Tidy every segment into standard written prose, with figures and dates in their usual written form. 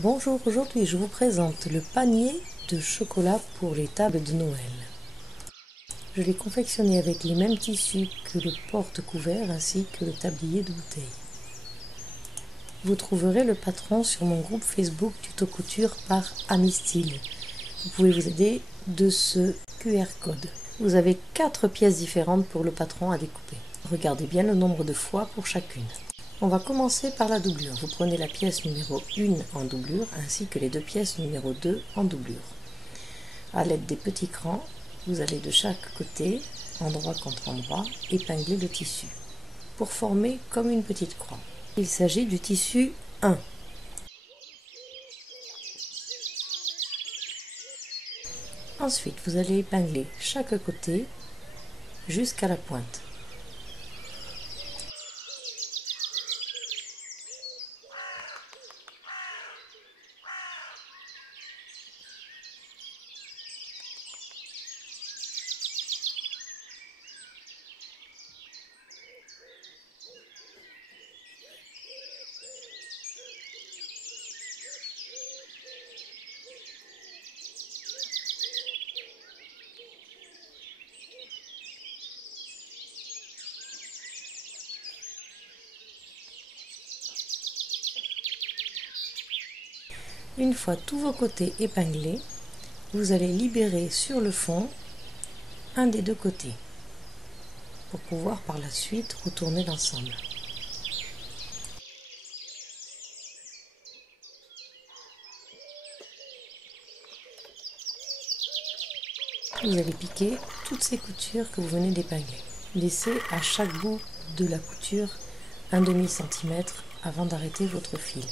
Bonjour, aujourd'hui je vous présente le panier de chocolat pour les tables de Noël. Je l'ai confectionné avec les mêmes tissus que le porte-couvert ainsi que le tablier de bouteille. Vous trouverez le patron sur mon groupe Facebook Tuto Couture par Amistyle. Vous pouvez vous aider de ce QR code. Vous avez 4 pièces différentes pour le patron à découper. Regardez bien le nombre de fois pour chacune. On va commencer par la doublure. Vous prenez la pièce numéro 1 en doublure ainsi que les deux pièces numéro 2 en doublure. À l'aide des petits crans, vous allez de chaque côté, endroit contre endroit, épingler le tissu pour former comme une petite croix. Il s'agit du tissu 1. Ensuite, vous allez épingler chaque côté jusqu'à la pointe. Une fois tous vos côtés épinglés, vous allez libérer sur le fond un des deux côtés pour pouvoir par la suite retourner l'ensemble. Vous allez piquer toutes ces coutures que vous venez d'épingler. Laissez à chaque bout de la couture un demi-centimètre avant d'arrêter votre fil.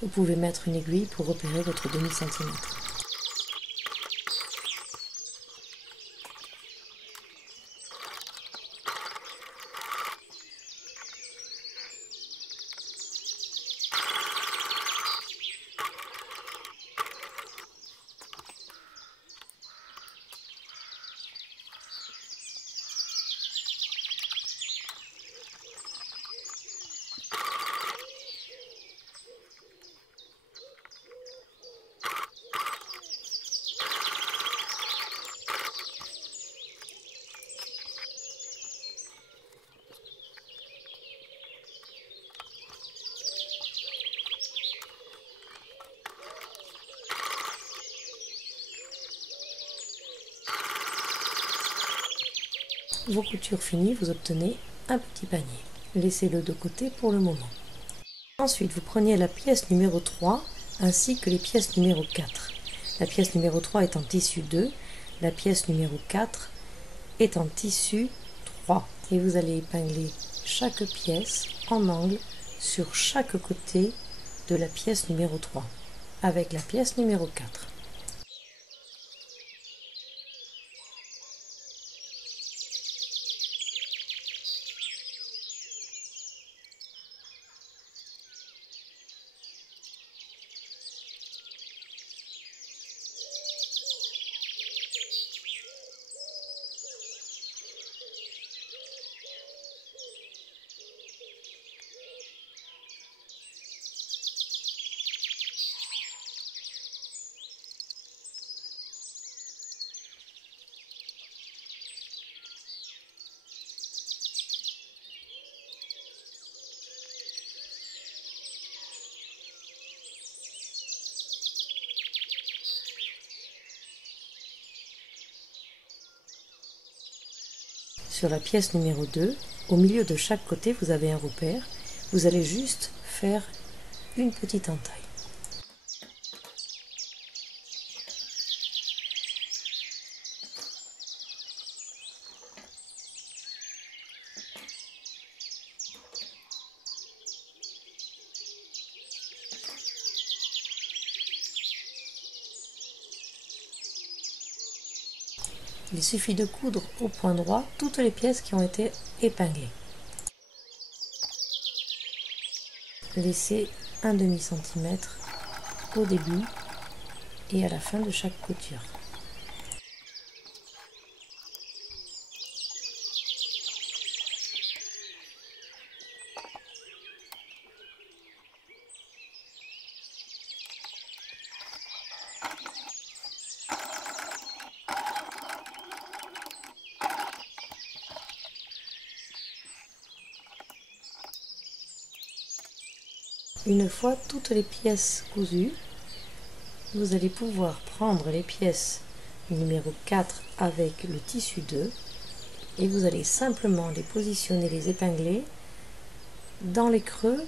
Vous pouvez mettre une aiguille pour repérer votre demi-centimètre. Vos coutures finies, vous obtenez un petit panier. Laissez-le de côté pour le moment. Ensuite, vous prenez la pièce numéro 3 ainsi que les pièces numéro 4. La pièce numéro 3 est en tissu 2, la pièce numéro 4 est en tissu 3. Et vous allez épingler chaque pièce en angle sur chaque côté de la pièce numéro 3 avec la pièce numéro 4. Sur la pièce numéro 2, au milieu de chaque côté, vous avez un repère. Vous allez juste faire une petite entaille. Il suffit de coudre au point droit toutes les pièces qui ont été épinglées. Laissez un demi-centimètre au début et à la fin de chaque couture. Une fois toutes les pièces cousues, vous allez pouvoir prendre les pièces numéro 4 avec le tissu 2 et vous allez simplement les positionner, les épingler dans les creux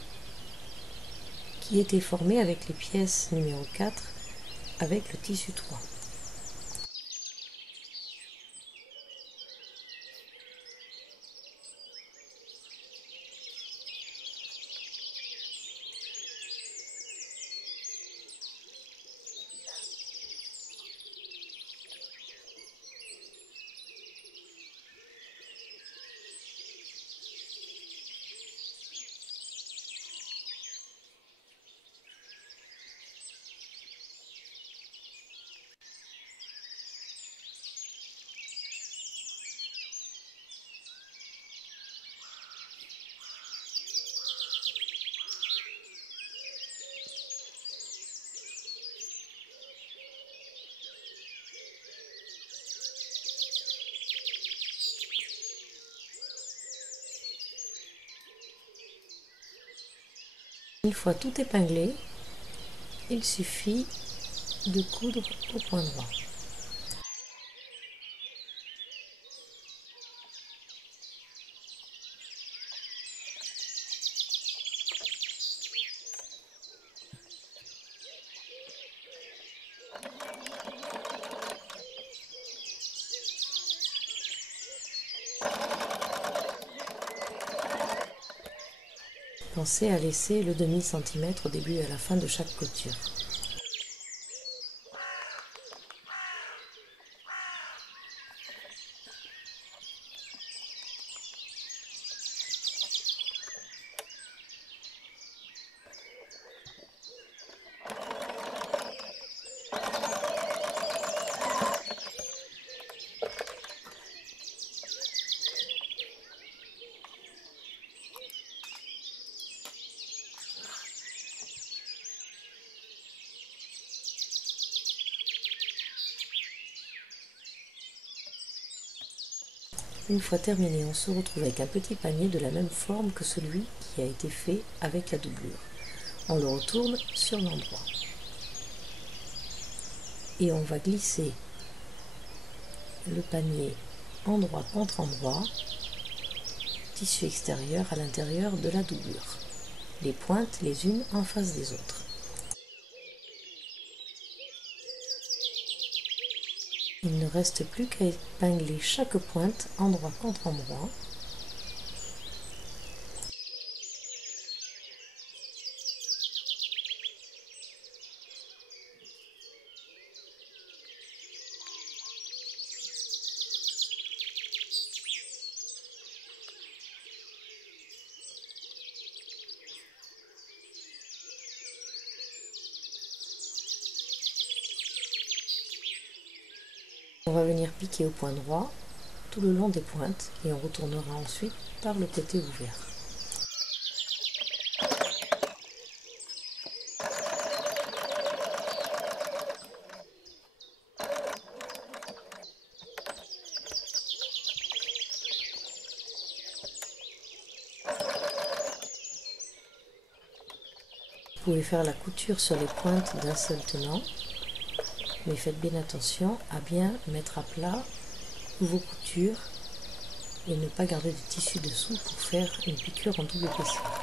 qui étaient formés avec les pièces numéro 4 avec le tissu 3. Une fois tout épinglé, il suffit de coudre au point droit. Pensez à laisser le demi-centimètre au début et à la fin de chaque couture. Une fois terminé, on se retrouve avec un petit panier de la même forme que celui qui a été fait avec la doublure. On le retourne sur l'endroit. Et on va glisser le panier endroit contre endroit, tissu extérieur à l'intérieur de la doublure. Les pointes les unes en face des autres. Il ne reste plus qu'à épingler chaque pointe endroit contre endroit. On va venir piquer au point droit tout le long des pointes et on retournera ensuite par le côté ouvert. Vous pouvez faire la couture sur les pointes d'un seul tenant, mais faites bien attention à bien mettre à plat vos coutures et ne pas garder de tissu dessous pour faire une piqûre en double épaisseur.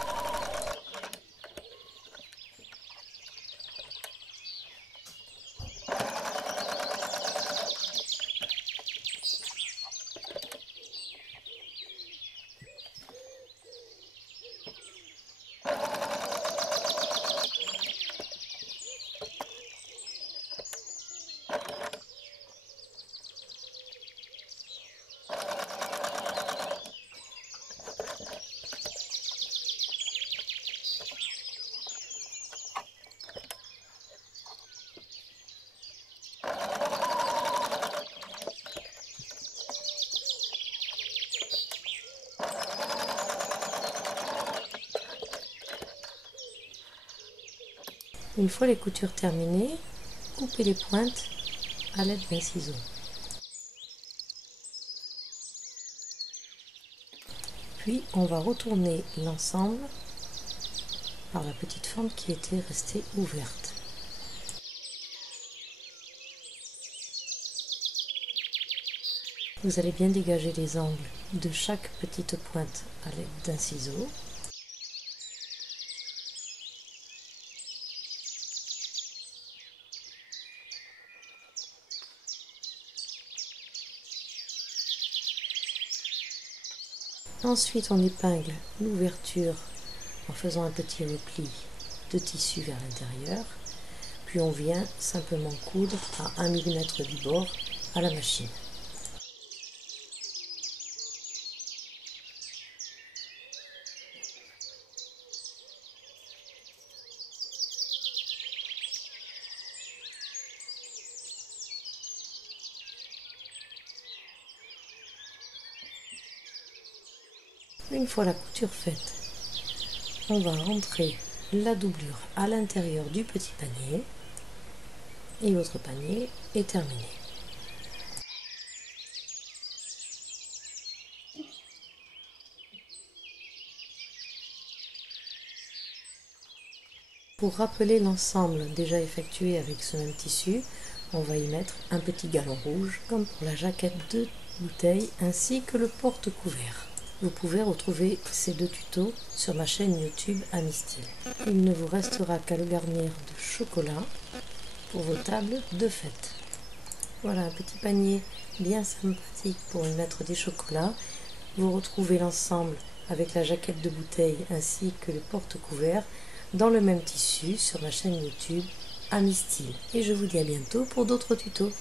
Une fois les coutures terminées, coupez les pointes à l'aide d'un ciseau. Puis on va retourner l'ensemble par la petite fente qui était restée ouverte. Vous allez bien dégager les angles de chaque petite pointe à l'aide d'un ciseau. Ensuite, on épingle l'ouverture en faisant un petit repli de tissu vers l'intérieur. Puis on vient simplement coudre à 1 mm du bord à la machine. Une fois la couture faite, on va rentrer la doublure à l'intérieur du petit panier et l'autre panier est terminé. Pour rappeler l'ensemble déjà effectué avec ce même tissu, on va y mettre un petit galon rouge comme pour la jaquette de bouteille ainsi que le porte-couvert. Vous pouvez retrouver ces deux tutos sur ma chaîne YouTube Amistyle. Il ne vous restera qu'à le garnir de chocolat pour vos tables de fête. Voilà un petit panier bien sympathique pour y mettre des chocolats. Vous retrouvez l'ensemble avec la jaquette de bouteille ainsi que le porte-couvert dans le même tissu sur ma chaîne YouTube Amistyle. Et je vous dis à bientôt pour d'autres tutos.